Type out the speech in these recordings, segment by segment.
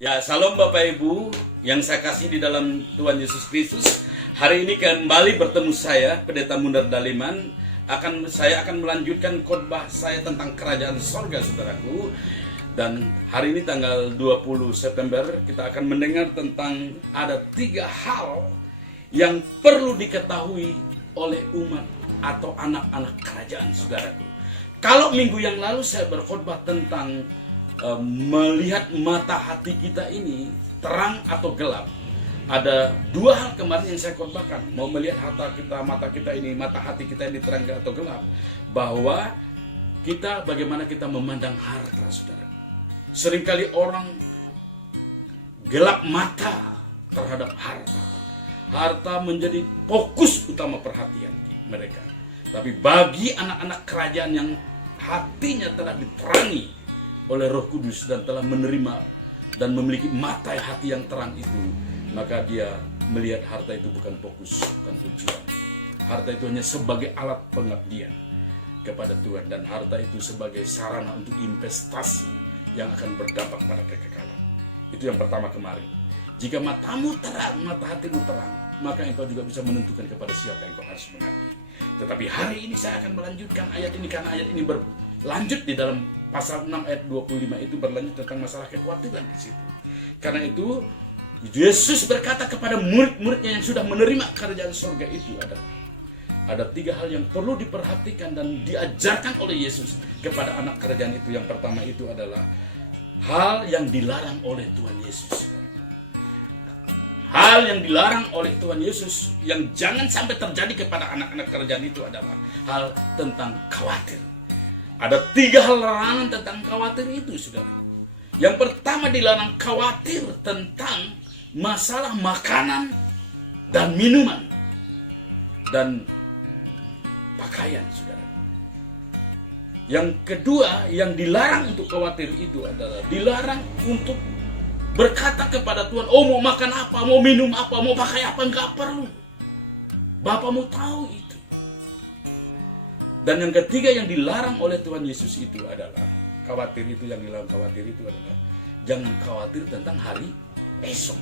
Ya, salam Bapak Ibu yang saya kasih di dalam Tuhan Yesus Kristus. Hari ini kembali bertemu saya, Pendeta Mundar Daliman. Saya akan melanjutkan khotbah saya tentang kerajaan sorga, saudaraku. Dan hari ini tanggal 20 September kita akan mendengar tentang ada 3 hal yang perlu diketahui oleh umat atau anak-anak kerajaan, saudaraku. Kalau minggu yang lalu saya berkhotbah tentang melihat mata hati kita ini terang atau gelap. Ada 2 hal kemarin yang saya khotbahkan. Mau melihat mata hati kita ini terang atau gelap. Bahwa bagaimana kita memandang harta, saudara. Seringkali orang gelap mata terhadap harta. Harta menjadi fokus utama perhatian mereka. Tapi bagi anak-anak kerajaan yang hatinya telah diterangi oleh Roh Kudus dan telah menerima dan memiliki mata hati yang terang itu, maka dia melihat harta itu bukan fokus, bukan tujuan. Harta itu hanya sebagai alat pengabdian kepada Tuhan, dan harta itu sebagai sarana untuk investasi yang akan berdampak pada kekekalan. Itu yang pertama kemarin. Jika matamu terang, mata hatimu terang, maka engkau juga bisa menentukan kepada siapa engkau harus mengabdi. Tetapi hari ini saya akan melanjutkan ayat ini, karena ayat ini berlanjut di dalam pasal 6 ayat 25 itu berlanjut tentang masalah kekhawatiran di situ. Karena itu Yesus berkata kepada murid-muridnya yang sudah menerima kerajaan surga itu ada 3 hal yang perlu diperhatikan dan diajarkan oleh Yesus kepada anak kerajaan itu. Yang pertama itu adalah hal yang dilarang oleh Tuhan Yesus. Hal yang dilarang oleh Tuhan Yesus yang jangan sampai terjadi kepada anak-anak kerajaan itu adalah hal tentang khawatir. Ada 3 hal larangan tentang khawatir itu, saudara. Yang pertama dilarang khawatir tentang masalah makanan dan minuman dan pakaian, saudara. Yang kedua yang dilarang untuk khawatir itu adalah dilarang untuk berkata kepada Tuhan, oh mau makan apa, mau minum apa, mau pakai apa, enggak perlu. Bapakmu tahu itu. Dan yang ketiga yang dilarang oleh Tuhan Yesus itu adalah khawatir itu, yang dilarang khawatir itu adalah jangan khawatir tentang hari esok.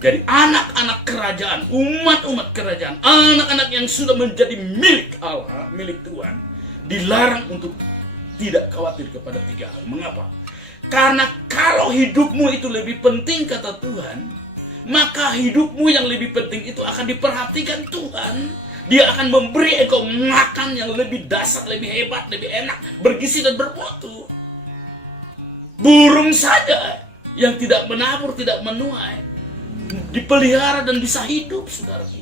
Jadi anak-anak kerajaan, umat-umat kerajaan, anak-anak yang sudah menjadi milik Allah, milik Tuhan, dilarang untuk tidak khawatir kepada 3 hal. Mengapa? Karena kalau hidupmu itu lebih penting kata Tuhan, maka hidupmu yang lebih penting itu akan diperhatikan Tuhan. Dia akan memberi engkau makan yang lebih dasar, lebih hebat, lebih enak, bergizi dan bermutu. Burung saja yang tidak menabur, tidak menuai, dipelihara dan bisa hidup, saudaraku.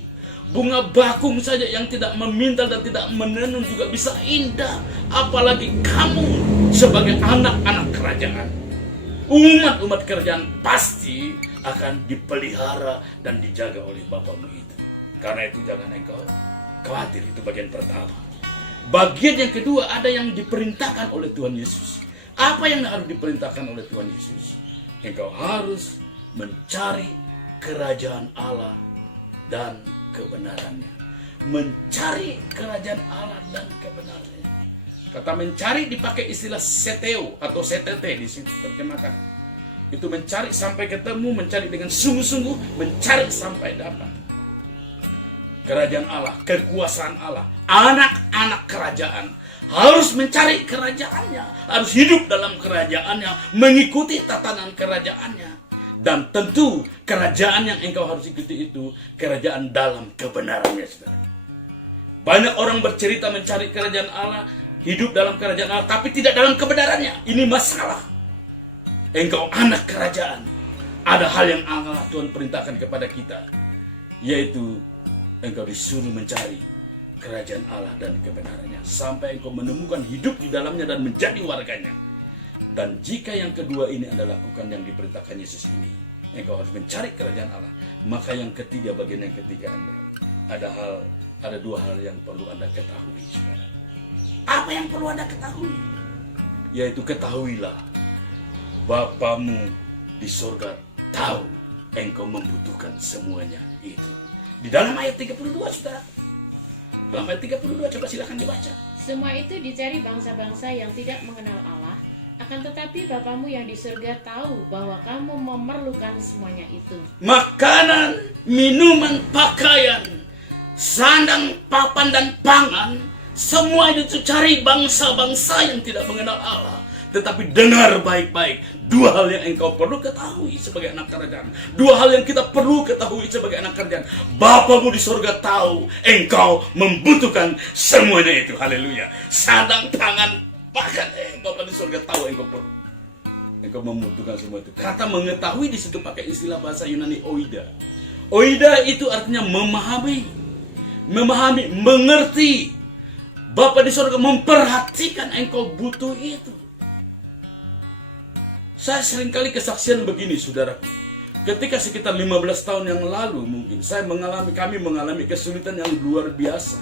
Bunga bakung saja yang tidak memintal dan tidak menenun juga bisa indah. Apalagi kamu sebagai anak-anak kerajaan. Umat-umat kerajaan pasti akan dipelihara dan dijaga oleh Bapamu itu. Karena itu jangan engkau khawatir, itu bagian pertama. Bagian yang kedua ada yang diperintahkan oleh Tuhan Yesus. Apa yang harus diperintahkan oleh Tuhan Yesus? Engkau harus mencari kerajaan Allah dan kebenarannya. Mencari kerajaan Allah dan kebenarannya. Kata mencari dipakai istilah seteo atau CTT di situ terjemahkan. Itu mencari sampai ketemu, mencari dengan sungguh-sungguh, mencari sampai dapat. Kerajaan Allah, kekuasaan Allah, anak-anak kerajaan harus mencari kerajaannya, harus hidup dalam kerajaannya, mengikuti tatanan kerajaannya. Dan tentu kerajaan yang engkau harus ikuti itu kerajaan dalam kebenarannya, saudara. Banyak orang bercerita mencari kerajaan Allah, hidup dalam kerajaan Allah, tapi tidak dalam kebenarannya. Ini masalah. Engkau anak kerajaan. Ada hal yang Allah Tuhan perintahkan kepada kita, yaitu engkau disuruh mencari kerajaan Allah dan kebenarannya sampai engkau menemukan hidup di dalamnya dan menjadi warganya. Dan jika yang kedua ini Anda lakukan yang diperintahkan Yesus ini, engkau harus mencari kerajaan Allah, maka yang ketiga, bagian yang ketiga Anda, ada 2 hal yang perlu Anda ketahui, saudara. Apa yang perlu Anda ketahui? Yaitu ketahuilah Bapamu di surga tahu engkau membutuhkan semuanya itu. Di dalam ayat 32, saudara. Dalam ayat 32, coba silakan dibaca. Semua itu dicari bangsa-bangsa yang tidak mengenal Allah, Akan tetapi Bapamu yang di surga tahu bahwa kamu memerlukan semuanya itu. Makanan, minuman, pakaian, sandang, papan, dan pangan, semua itu cari bangsa-bangsa yang tidak mengenal Allah. Tetapi dengar baik-baik, dua hal yang engkau perlu ketahui sebagai anak kerajaan. Dua hal yang kita perlu ketahui sebagai anak kerajaan. Bapamu di surga tahu engkau membutuhkan semuanya itu. Haleluya. Sandang, pangan, bahkan Bapa di surga tahu engkau perlu. Engkau membutuhkan semua itu. Kata mengetahui di situ pakai istilah bahasa Yunani oida. Oida itu artinya memahami, mengerti. Bapa di surga memperhatikan engkau butuh itu. Saya seringkali kesaksian begini, saudaraku. Ketika sekitar 15 tahun yang lalu mungkin kami mengalami kesulitan yang luar biasa.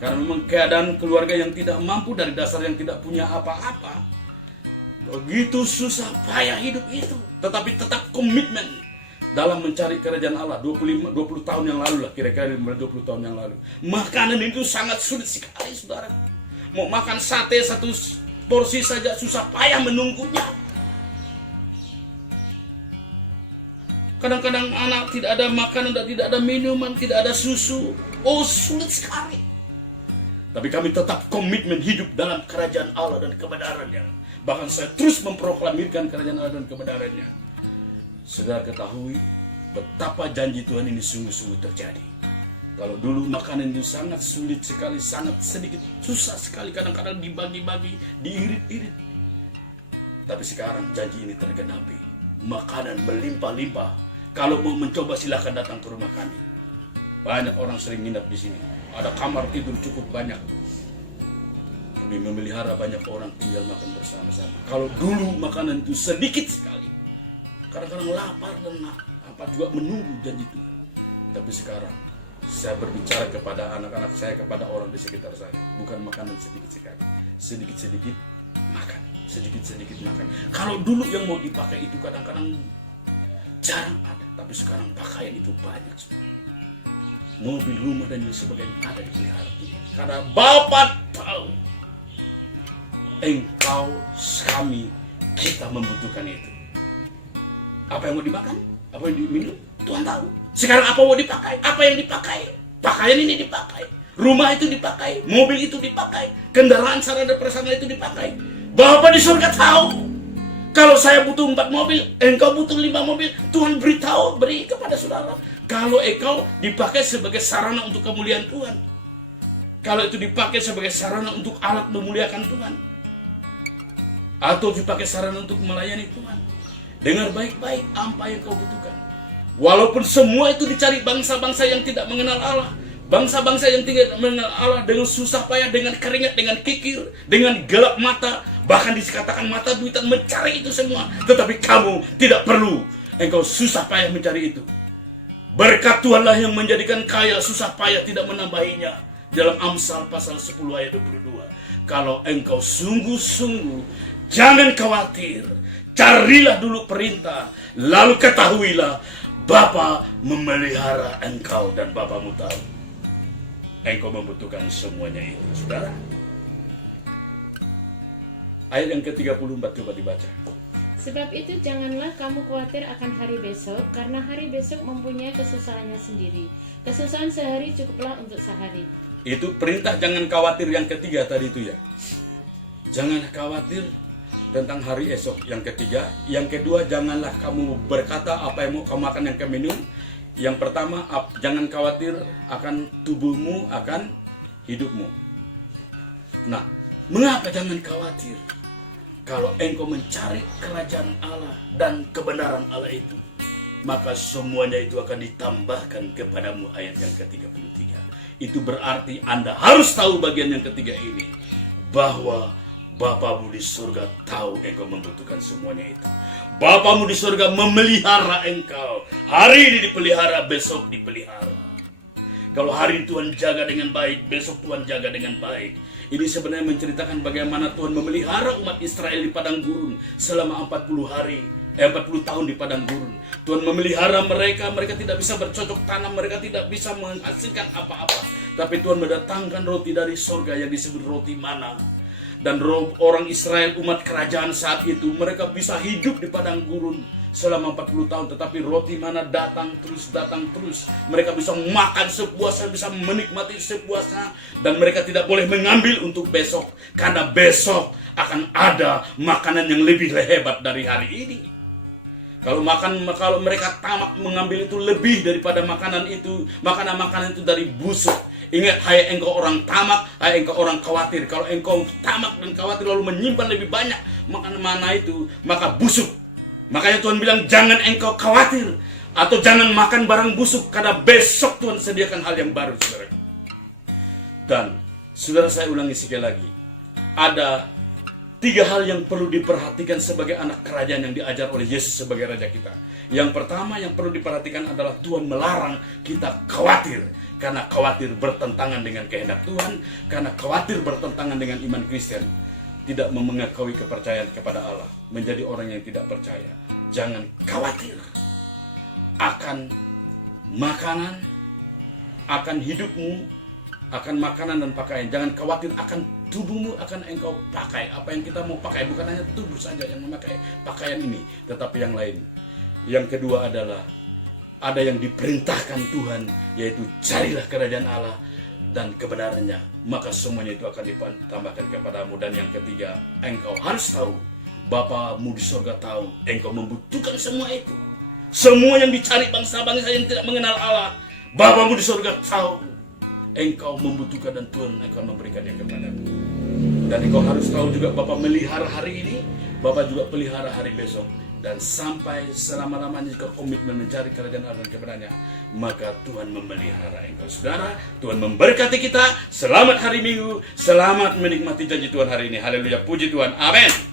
Karena memang keadaan keluarga yang tidak mampu dari dasar yang tidak punya apa-apa. Begitu susah payah hidup itu. Tetapi tetap komitmen dalam mencari kerajaan Allah. 20 tahun yang lalu lah, kira-kira 20 tahun yang lalu. Makanan itu sangat sulit sekali, saudara. Mau makan sate satu porsi saja susah payah menunggunya. Kadang-kadang anak tidak ada makanan, tidak ada minuman, tidak ada susu. Oh, sulit sekali. Tapi kami tetap komitmen hidup dalam kerajaan Allah dan kebenarannya. Bahkan saya terus memproklamirkan kerajaan Allah dan kebenarannya. Saudara ketahui betapa janji Tuhan ini sungguh-sungguh terjadi. Kalau dulu makanan itu sangat sulit sekali, sangat sedikit, susah sekali. Kadang-kadang dibagi-bagi, diirit-irit. Tapi sekarang janji ini tergenapi. Makanan melimpah-limpah. Kalau mau mencoba silahkan datang ke rumah kami. Banyak orang sering nginap di sini. Ada kamar tidur cukup banyak. Kami memelihara banyak orang tinggal makan bersama-sama. Kalau dulu makanan itu sedikit sekali. Kadang-kadang lapar dan juga menunggu janji Tuhan. Tapi sekarang saya berbicara kepada anak-anak saya, kepada orang di sekitar saya. Bukan makanan sedikit sekali. Sedikit-sedikit makan. Sedikit-sedikit makan. Kalau dulu yang mau dipakai itu kadang-kadang jarang ada. Tapi sekarang pakaian itu banyak. Mobil, rumah, dan sebagainya ada dipelihara Tuhan. Karena Bapa tahu engkau, kami, kita membutuhkan itu. Apa yang mau dimakan? Apa yang diminum? Tuhan tahu. Sekarang apa mau dipakai? Apa yang dipakai? Pakaian ini dipakai. Rumah itu dipakai. Mobil itu dipakai. Kendaraan sarana prasarana itu dipakai. Bapa di surga tahu. Kalau saya butuh 4 mobil, engkau butuh 5 mobil, Tuhan beritahu, beri kepada saudara. Kalau engkau dipakai sebagai sarana untuk kemuliaan Tuhan. Kalau itu dipakai sebagai sarana untuk alat memuliakan Tuhan. Atau dipakai sarana untuk melayani Tuhan. Dengar baik-baik apa yang kau butuhkan. Walaupun semua itu dicari bangsa-bangsa yang tidak mengenal Allah. Bangsa-bangsa yang tidak mengenal Allah dengan susah payah, dengan keringat, dengan kikir, dengan gelap mata. Bahkan dikatakan mata duitan mencari itu semua. Tetapi kamu tidak perlu. Engkau susah payah mencari itu. Berkat Tuhanlah yang menjadikan kaya, susah payah tidak menambahinya. Dalam Amsal pasal 10 ayat 22. Kalau engkau sungguh-sungguh, jangan khawatir. Carilah dulu perintah. Lalu ketahuilah, Bapa memelihara engkau dan Bapamu tahu. Engkau membutuhkan semuanya itu, saudara. Ayat yang ke-34 coba dibaca. Sebab itu janganlah kamu khawatir akan hari besok, karena hari besok mempunyai kesusahannya sendiri. Kesusahan sehari cukuplah untuk sehari. Itu perintah jangan khawatir yang ketiga tadi itu ya. Jangan khawatir tentang hari esok yang ketiga. Yang kedua, janganlah kamu berkata apa yang mau kamu makan, yang kamu minum. Yang pertama, jangan khawatir akan tubuhmu, akan hidupmu. Nah, mengapa jangan khawatir? Kalau engkau mencari kerajaan Allah dan kebenaran Allah itu, maka semuanya itu akan ditambahkan kepadamu. Ayat yang ke-33. Itu berarti Anda harus tahu bagian yang ketiga ini, bahwa Bapamu di surga tahu engkau membutuhkan semuanya itu. Bapamu di surga memelihara engkau. Hari ini dipelihara, besok dipelihara. Kalau hari ini Tuhan jaga dengan baik, besok Tuhan jaga dengan baik. Ini sebenarnya menceritakan bagaimana Tuhan memelihara umat Israel di padang gurun selama 40 tahun di padang gurun. Tuhan memelihara mereka tidak bisa bercocok tanam, mereka tidak bisa menghasilkan apa-apa. Tapi Tuhan mendatangkan roti dari surga yang disebut roti mana. Dan orang Israel, umat kerajaan saat itu, mereka bisa hidup di padang gurun selama 40 tahun. Tetapi roti mana datang terus. Mereka bisa makan sepuasnya, bisa menikmati sepuasnya. Dan mereka tidak boleh mengambil untuk besok, karena besok akan ada makanan yang lebih hebat dari hari ini. Kalau mereka tamak mengambil itu lebih daripada makanan itu itu dari busuk. Ingat, hai engkau orang tamak, hai engkau orang khawatir. Kalau engkau tamak dan khawatir lalu menyimpan lebih banyak makanan mana itu, maka busuk. Makanya Tuhan bilang jangan engkau khawatir atau jangan makan barang busuk, karena besok Tuhan sediakan hal yang baru, saudara. Dan saudara, saya ulangi sekali lagi, ada 3 hal yang perlu diperhatikan sebagai anak kerajaan yang diajar oleh Yesus sebagai Raja kita. Yang pertama yang perlu diperhatikan adalah Tuhan melarang kita khawatir. Karena khawatir bertentangan dengan kehendak Tuhan. Karena khawatir bertentangan dengan iman Kristen. Tidak mengakui kepercayaan kepada Allah. Menjadi orang yang tidak percaya. Jangan khawatir akan makanan, akan hidupmu, akan makanan dan pakaian. Jangan khawatir akan tubuhmu, akan engkau pakai. Apa yang kita mau pakai, bukan hanya tubuh saja yang memakai pakaian ini, tetapi yang lain. Yang kedua adalah ada yang diperintahkan Tuhan, yaitu carilah kerajaan Allah dan kebenarannya, maka semuanya itu akan ditambahkan kepadamu. Dan yang ketiga, engkau harus tahu, Bapamu di surga tahu engkau membutuhkan semua itu. Semua yang dicari bangsa-bangsa yang tidak mengenal Allah, Bapamu di surga tahu engkau membutuhkan, dan Tuhan akan memberikannya kepadamu. Dan engkau harus tahu juga, Bapa melihara hari ini, Bapa juga pelihara hari besok. Dan sampai selama-lamanya jika komitmen mencari kerajaan Allah dan kebenarannya, maka Tuhan memelihara engkau. Saudara, Tuhan memberkati kita. Selamat hari Minggu, selamat menikmati janji Tuhan hari ini. Haleluya, puji Tuhan, amin.